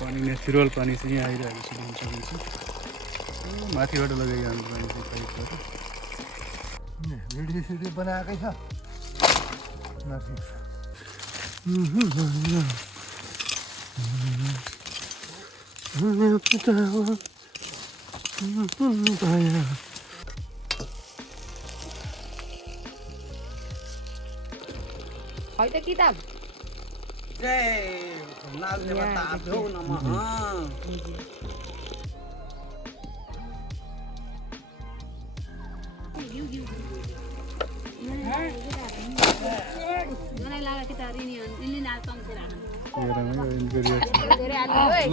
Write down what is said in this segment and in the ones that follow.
पानी नेचुरल पानी चाहिँ यहाँ आइरहेको छ भन्न सकिन्छ। माथिबाट लगाइरहनु पानी चाहिँ पाइपबाट भिडियो सिडियो बनाएकै छ। hỏi tới kitab ल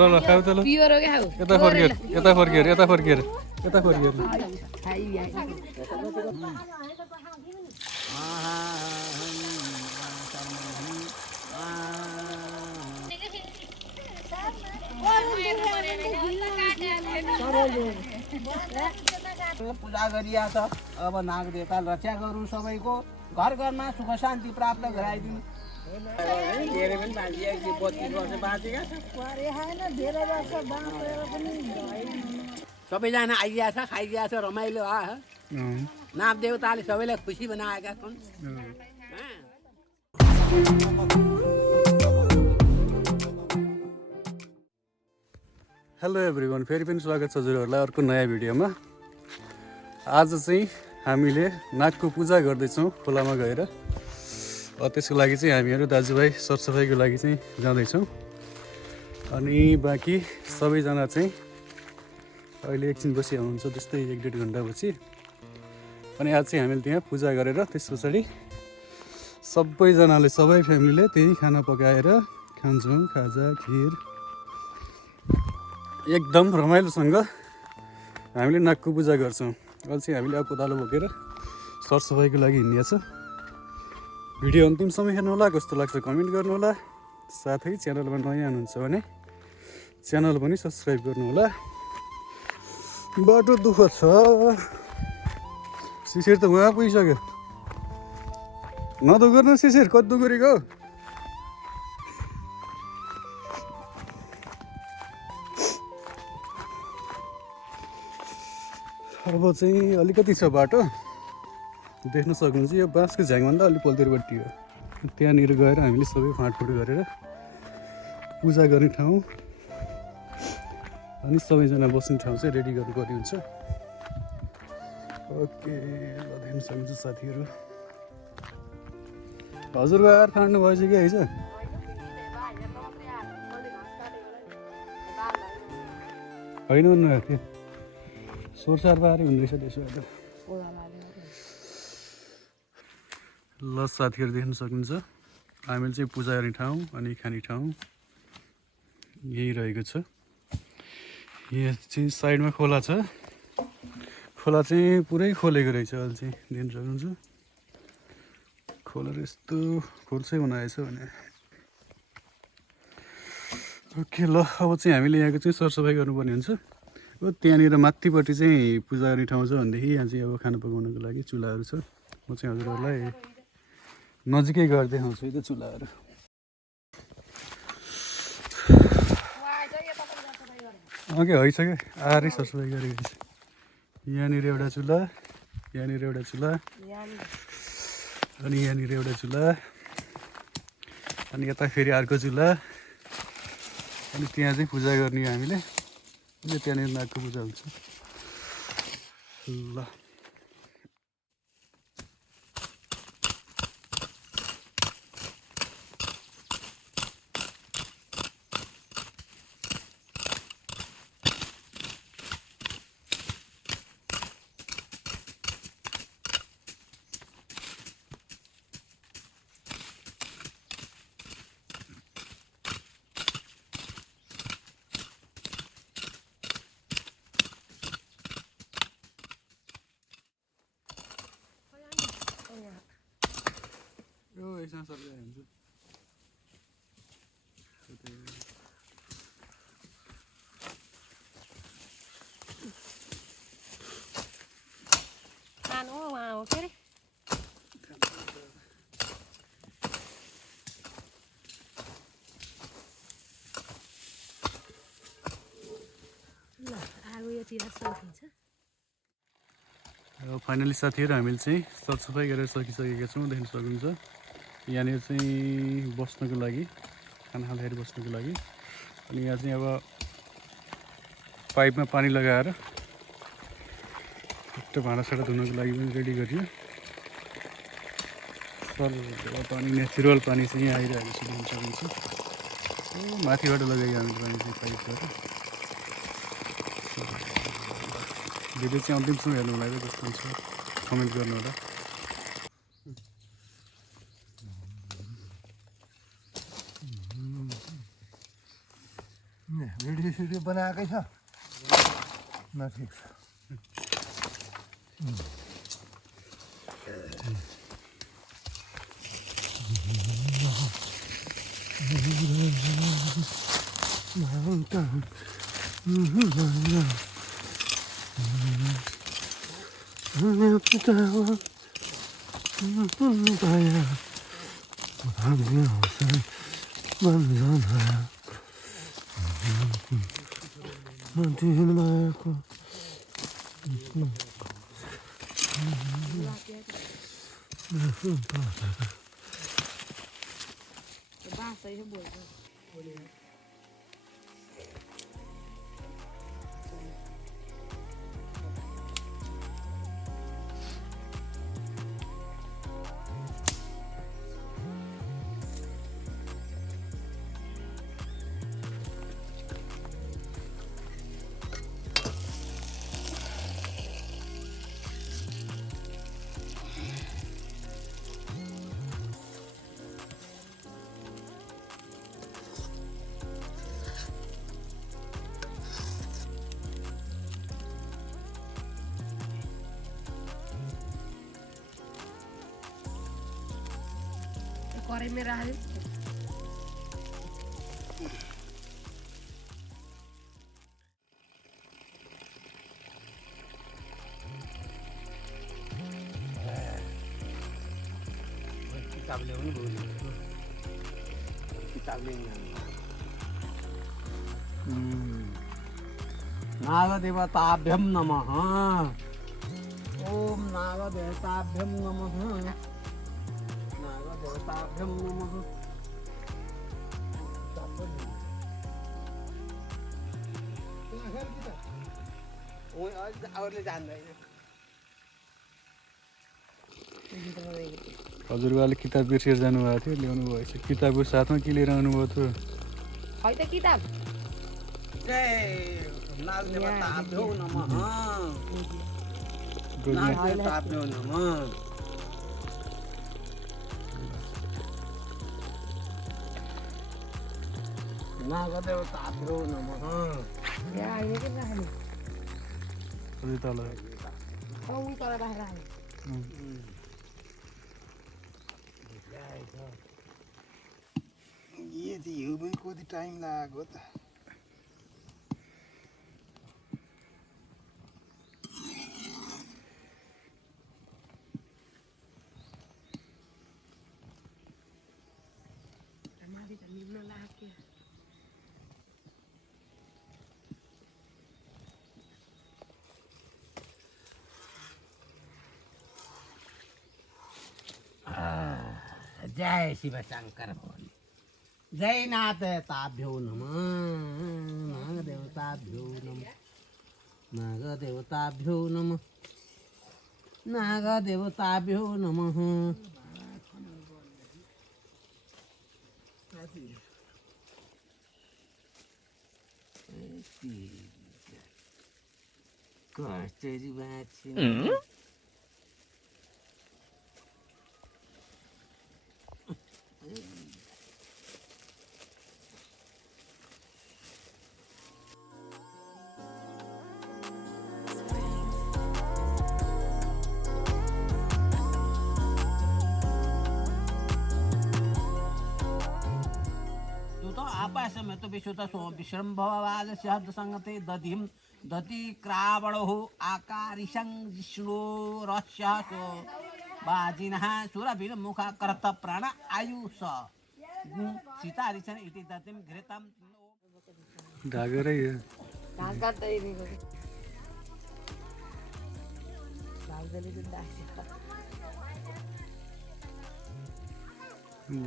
ल खाऊ त ल यता फर्केर यता फर्केर यता फर्केर यता फर्केर पूजा गरिया छ। अब नाग देवता रक्षा गरौँ, सबैको घर घरमा सुख शान्ति प्राप्त गराइदिनु। धेरै पनि बाँचिया कि 32 वर्ष बाँचेका छ। सबैजना आइदिया छ, खाइदिया छ, रमाइलो भयो। नाग देवताले सबैलाई खुसी बनाएका छन्। हेलो एभ्रिवान, फेरि पनि स्वागत छ हजुरहरूलाई अर्को नयाँ भिडियोमा। आज चाहिँ हामीले नागको पूजा गर्दैछौँ खोलामा गएर। त्यसको लागि चाहिँ हामीहरू दाजुभाइ सरसफाइको लागि चाहिँ जाँदैछौँ। अनि बाँकी सबैजना चाहिँ अहिले एकछिन बसी आउनुहुन्छ, त्यस्तै 1-1.5 घन्टापछि। अनि आज चाहिँ हामीले त्यहाँ पूजा गरेर त्यस पछाडि सबैजनाले सबै फ्यामिलीले त्यही खाना पकाएर खान्छौँ, खाजा खिर। एकदम रमाइलोसँग हामीले नागको पूजा गर्छौँ। अहिले चाहिँ हामीले अब कोदालो बोकेर सरसफाइको लागि हिँड्ने छ। भिडियो अन्तिमसम्म हेर्नुहोला, कस्तो लाग्छ कमेन्ट गर्नुहोला। साथै च्यानलमा नयाँ हुनुहुन्छ भने च्यानल पनि सब्सक्राइब गर्नुहोला। बाटो दुःख छ, शिशिर त उहाँ पुगिसक्यो। नदुगर्नु शिशिर, कति दुगुरेको? अब चाहिँ अलिकति छ बाटो, देख्न सक्नुहुन्छ। यो बाँसको झ्याङभन्दा अलिक पल्तिरपट्टि हो। त्यहाँनिर गएर हामीले सबै फाँटफुट गरेर पूजा गर्ने ठाउँ अनि सबैजना बस्ने ठाउँ चाहिँ रेडी गर्नुपर्ने हुन्छ। ओके, ल देख्न सक्नुहुन्छ साथीहरू। हजुरको आएर फाँड्नु भएछ कि आइज? होइन भन्नु थियो, सोरसार पारे हुँदैछ त्यसो भए। ल साथीहरू देख्न सक्नुहुन्छ, हामीले चाहिँ पूजा गर्ने ठाउँ अनि खाने ठाउँ यही रहेको छ। यहाँ चाहिँ साइडमा खोला छ। खोला चाहिँ पुरै खोलेको रहेछ। अहिले चाहिँ देख्न सक्नुहुन्छ खोला यस्तो खोल चाहिँ बनाएछ भने। ओके, ल अब चाहिँ हामीले यहाँको चाहिँ सरसफाइ गर्नुपर्ने हुन्छ। अब त्यहाँनिर माथिपट्टि चाहिँ पूजा गर्ने ठाउँ छ भनेदेखि यहाँ चाहिँ अब खाना पकाउनको लागि चुल्हाहरू छ। म चाहिँ हजुरहरूलाई नजिकै गएर देखाउँछु है त चुल्हाहरू। ओके, भइसक्यो, आएर सरसफाइ गरेको छ। यहाँनिर एउटा चुल्हा, यहाँनिर एउटा चुल्हा, अनि यहाँनिर एउटा चुल्हा, अनि यता फेरि अर्को चुल्हा। अनि त्यहाँ चाहिँ पूजा गर्ने हामीले। त्यहाँनिर नागको पूजा हुन्छ। ल यो एकजना सरले हुन्छ। खानु उहाँ हो के अरे अब फाइनली साथीहरू हामीले चाहिँ सरसफाइ गरेर सकिसकेका छौँ। देख्न सक्नुहुन्छ यहाँनिर चाहिँ बस्नको लागि, खाना खाँदाखेरि बस्नको लागि। अनि यहाँ चाहिँ अब पाइपमा पानी लगाएर भाँडासाँडा धुनको लागि पनि रेडी गरियो। सर पानी नेचुरल पानी चाहिँ यहाँ आइरहेको छ, देख्न सक्नुहुन्छ। माथिबाट लगाइयो हामीले पानी चाहिँ पाइपबाट। भिडियो चाहिँ अन्तिमसम्म हेर्नु होला, कस्तो हुन्छ कमेन्ट गर्नु होला। भिडियो सिडियो बनाएकै छ न, ठिक छ। कराई में राख्यो। किताब ल्याउनु भयो, किताब ल्याउनु नागदेवताभ्यं नमः। ओम नागदेवताभ्यं नमः, नागदेवताभ्यं नमः। अरूले जान्दैन। हजुरबाले किताब बिर्सेर जानुभएको थियो, ल्याउनु भएछ। किताबको साथमा के लिएर आउनुभएको थियो? खै त किताब। जय नागदेवताभ्यो नमः, नागदेवताभ्यो नमः। नागदेवताभ्यो नमः। यहाँ अहिले के राख्ने? हजुर तल उही तल राखेर ये त यो पनि कति टाइम लाग्यो त। माथि त निम्न लाग्यो। जय शिव शंकर भोले। जय नागदेवताभ्यो नमः, नागदेवताभ्यो नमः, नागदेवताभ्यो नमः, नागदेवताभ्यो नमः। कसरी बाँच्ने? आपस में तो विश्वत सो विश्रम्भवाद शब्द संगते दधिम दति क्रावणो आकारिशं जिष्णु रस्य सो बाजिनः सुरभिर मुखा करत प्राण आयुष सीतारिशन इति दतिम घृतम ढाकेरै घाँस काट्दै दिएको।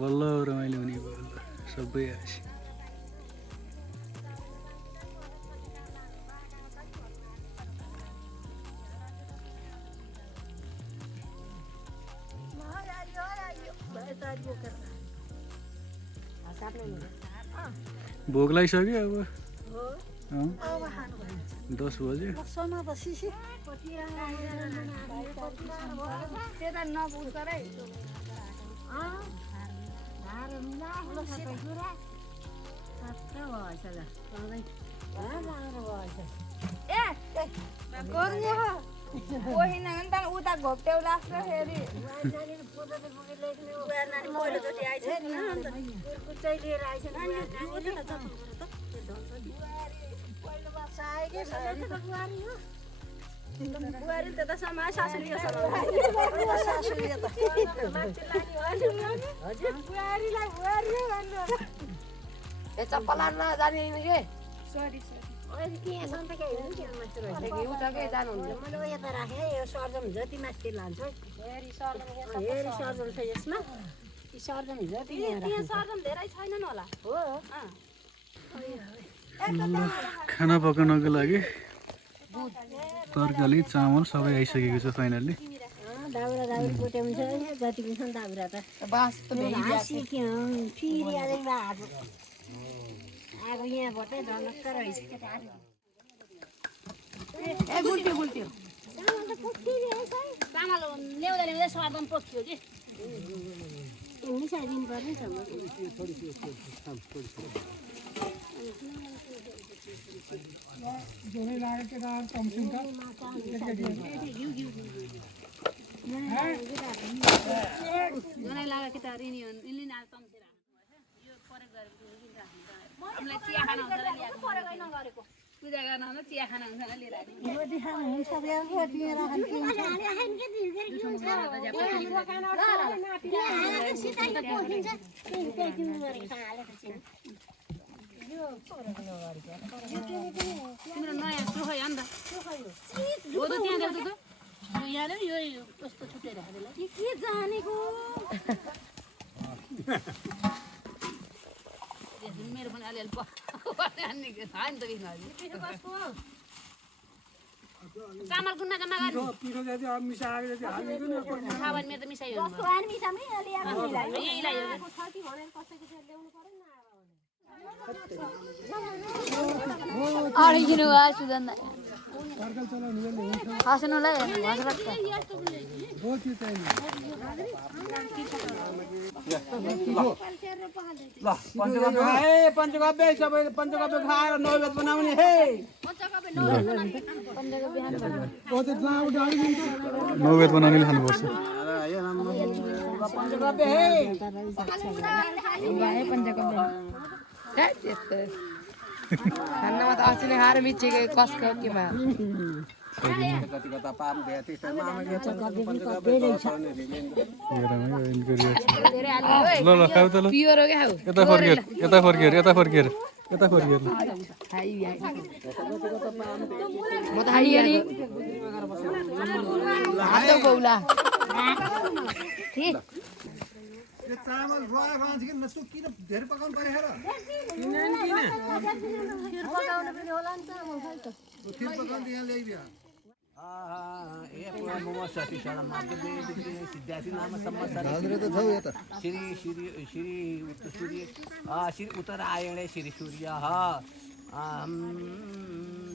बल्ल रमाइलो हुने भयो ल सबै आएछ भोक लागिसक्यो अब 10 बज्यो उता घोप्ट्याउ लाग्छ फेरि बुहारी त समाज सासुलीको चप्पल जाने के सरी मैले यता राखेँ यो सर्जन जति माथि लान्छ सर्जन छ यसमा सर्जन जति सर्जन धेरै छैनन् होला हो खाना पकाउनको लागि तरकारी चामल सबै आइसकेको छ फाइनल्ली दाउरा पोटे हुन्छ जति पनि छ दाउरा त बाँस आगो यहाँबाट झलक्क रहेछ गुल्ट्यो चामल ल्याउँदा सर्दम पोख्यो कि मिसाइदिनु पर्ने छ लागेको त रिनी हामीलाई चिया खाना हुन्छ पूजा गर्न चिया खाना हुन्छ लिएर तिम्रो नयाँ सुखै हो नि त त्यहाँ देऊ यहाँ यो कस्तो छुट्याइ राखेर के जानेको मेरो पनि अलिअलि चामल गुन्ना जम्मा गर्नु मेरो त मिसाइयो अडिकिनु भयो सुजन हाँस्नुलाई पञ्चगव्य सबै पञ्चगव्य खाएर नैवेद्य बनाउने हे नैवेद्य बनाउनेले खानुपर्छ पञ्चगव्य हे खानामा त अस्ति नै खाएर मिचेको कसको केमा ल खाऊ त ल यता फर्केर यता फर्केर यता फर्केर यता फर्केर म त खाइए नि हात बौला यो चामल रह्यो रहन्छ कि नसु किन धेरै पकाउनु पर्यो हेर खिर पकाउनु यहाँ ल्याइदियो श्री उत्तरायणे श्री सूर्य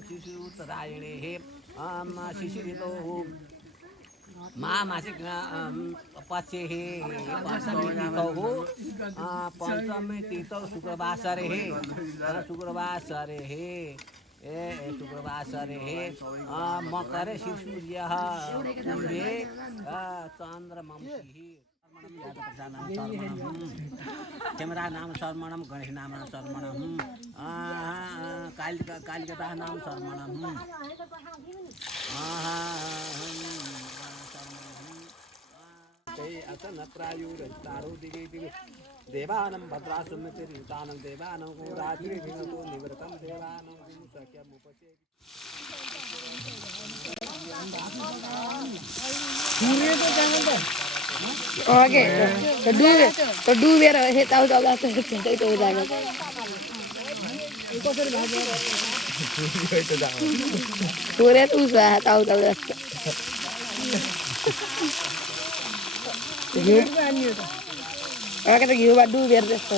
श्री उत्तरायणे हे शिशिरितो मासिक पक्षे हे पंचमी तीर्थौ शुक्रवासरे हे शुक्रवासरे हे शुक्रवासरे हे मकरे श्री सूर्य कुम्भे चन्द्रमंसी चमरा नाम शर्मणम गणेश नाम शर्मणम कालिकता नाम शर्मणम देवानं भद्रासुमितिरुतानं देवानं गोरात्रिभिनतो निवृतं देवानं गुरुसख्यमुपसे ओके तो डुबेर यताउता झुन्टै त उजाको पुरै त उसा यताउता जस्तो ओके त घिउमा डुबेर जस्तो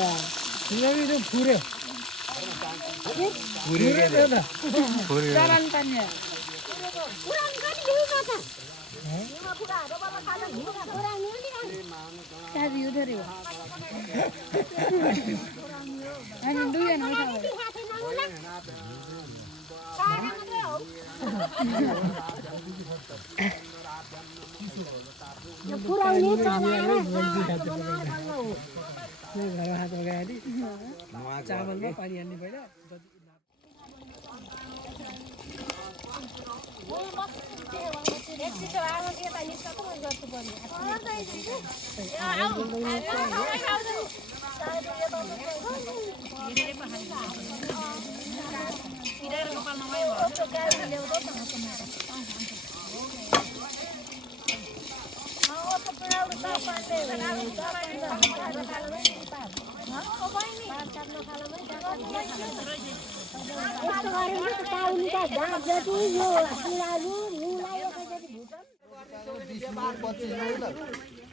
चावलमा पानी हाल्ने भएन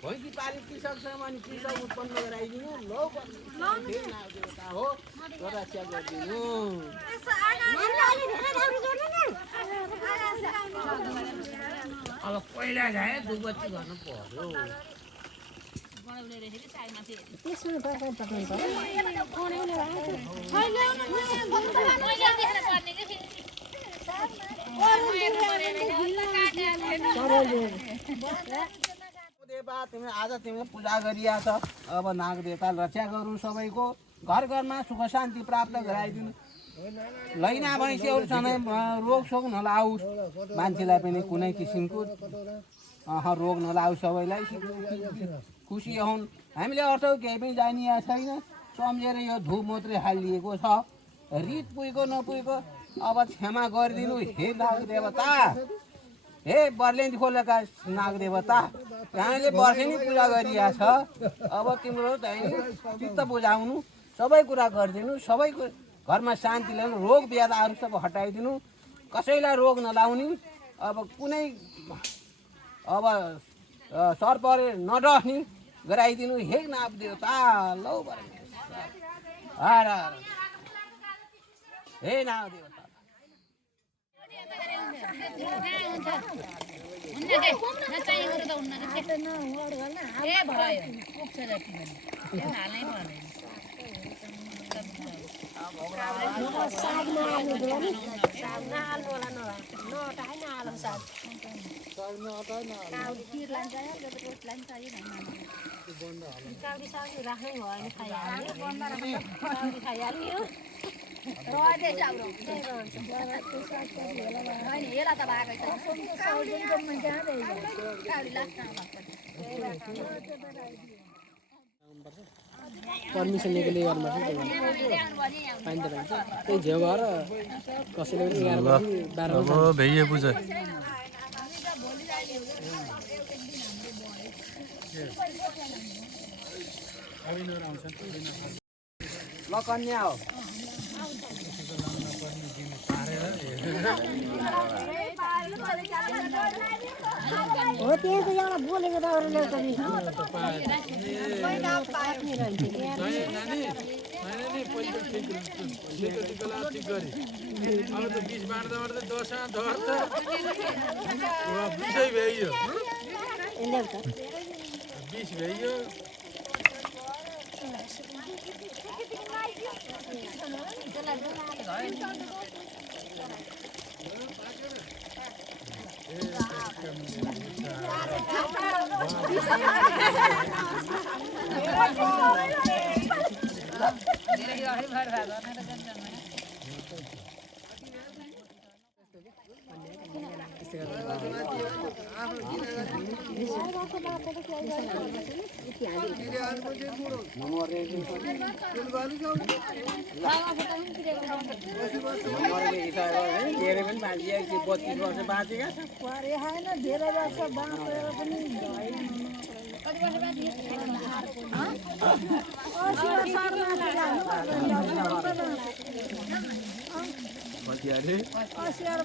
भैँसी पाली कृषकसँग अनि कृषक उत्पन्न गराइदिनु लौ हो रक्षा गरिदिनु अब पहिला जाए दुबत्ती गर्नु पर्यो तिमी आज तिमीले पूजा गरिया छ अब नाग देवता रक्षा गरौँ सबैको घर घरमा सुख शान्ति प्राप्त गराइदिनु लैना भैँसीहरू सधैँ रोगसोग नलाओस् मान्छेलाई पनि कुनै किसिमको रोग नलाओस् सबैलाई खुसी हुन् हामीले अर्थ केही पनि जानिया छैन सम्झेर यो धुप मात्रै हालिएको छ रित पुगेको नपुगेको अब क्षमा गरिदिनु हे नाग देवता हे बर्लेन्ज खोलेका नाग देवता यहाँले वर्षेनी पूजा गरिया छ अब तिम्रो चाहिँ चित्त बुझाउनु सबै कुरा गरिदिनु सबैको घरमा शान्ति ल्याउनु रोग व्याधिहरू सब हटाइदिनु कसैलाई रोग नलाउने अब कुनै अब सर्पले नडस्ने गराइदिनु हे नाग देवता लौ हे नाग देवता पर्मिसन लिएको लिए गर्नुपर्छ पानी त भन्छ त्यही झेउ भएर कसैले पनि 11 बजी 12 अब भैया पूजा ल कन्या हो हो त्यही त एउटा बोलेको त अरू ल्याउँछ धेरै पनि बाँचिया 32 वर्ष बाँचेका छ परे होइन धेरै वर्ष बाँचेर पनि धेरै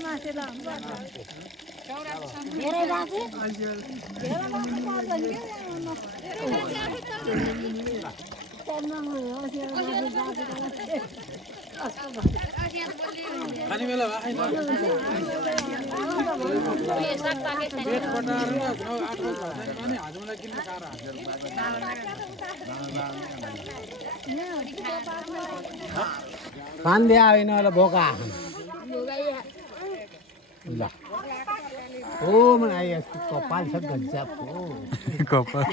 बाँचे खाने बेला आइन पेट पटाएर 8 बजे हाजमलाई किन्न साह्रो खान्दे आएन ल बोका ल ओ मन आयो कपाल छ गजब हो कपाल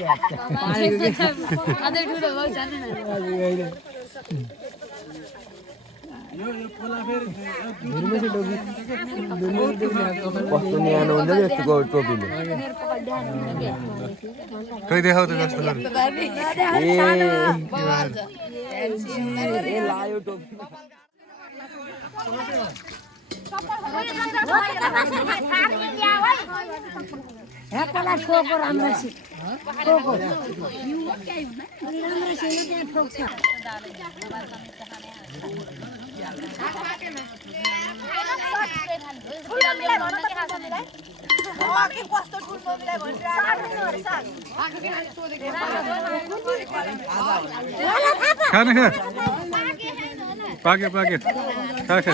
यो खोला फेरि कस्तो न्यानो हुन्छ नि यस्तो टोपीले खै देखाउ त कस्तो ए लायो टोपी ह्यापला ठोको राम्रोसित ठोको राम्रोसित त्यहाँ ठोक्छ खाना खा पाके पाके खा खा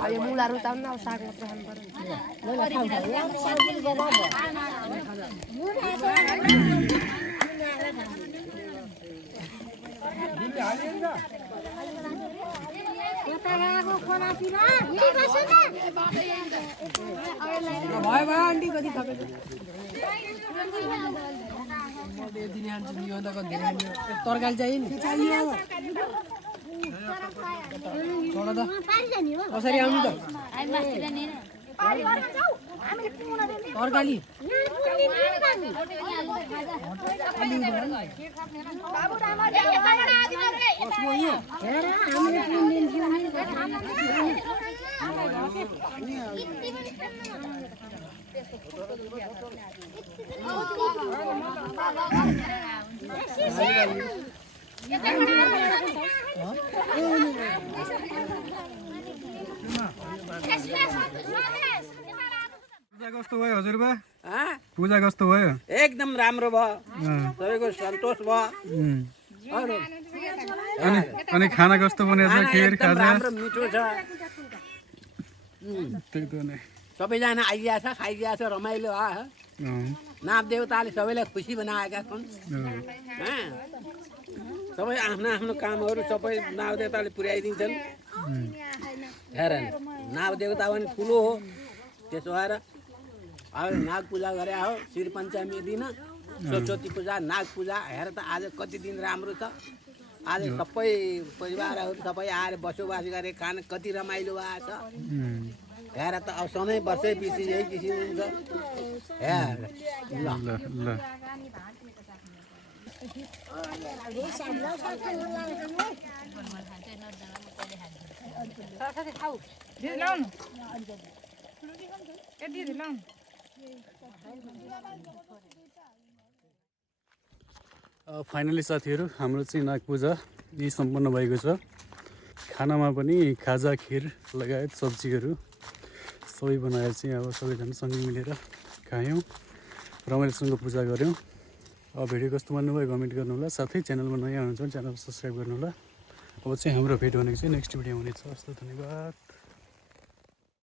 अब यो मुला रुचाउनु अब साग मात्र खानु भयो आन्टी कति थपेको तरकारी चाहियो नि छोडा त कसरी आउनु त तरकारी पूजा कस्तो भयो हजुरबा पूजा कस्तो भयो एकदम राम्रो भयो सबैको सन्तोष भयो अनि खाना कस्तो बनेछ खिर खाजा राम्रो मिठो छ त्यही त नै सबैजना आइदिया छ खाइदिया छ रमाइलो भयो नाग देवताले सबैलाई खुसी बनाएका छन् सबै आफ्नो आफ्नो कामहरू सबै नाग देवताले पुर्याइदिन्छन् हेर नाग देवता पनि ठुलो हो त्यसो भएर अब नाग पूजा गरे हो श्री पञ्चमी दिन सरस्वती पूजा नाग पूजा हेर त आज कति दिन राम्रो छ आज सबै परिवारहरू सबै आएर बसोबास गरे खान कति रमाइलो भएको छ हेर त अब सधैँ वर्षैपछि यही किसिम हुन्छ हेर ल ल फाइनली साथीहरू हाम्रो चाहिँ नाग पूजा यही सम्पन्न भएको छ खानामा पनि खाजा खिर लगायत सब्जीहरू सबै बनाएर चाहिँ अब सबैजना सँगै मिलेर खायौँ रमाइलोसँग पूजा गऱ्यौँ अब भिडियो कस्तो मान्नुभयो कमेन्ट गर्नु होला साथै च्यानलमा नयाँ हुनुहुन्छ भने च्यानल सब्सक्राइब गर्नु होला अब चाहिँ हाम्रो भेट भनेको चाहिँ नेक्स्ट भिडियो हुनेछ हस् त धन्यवाद।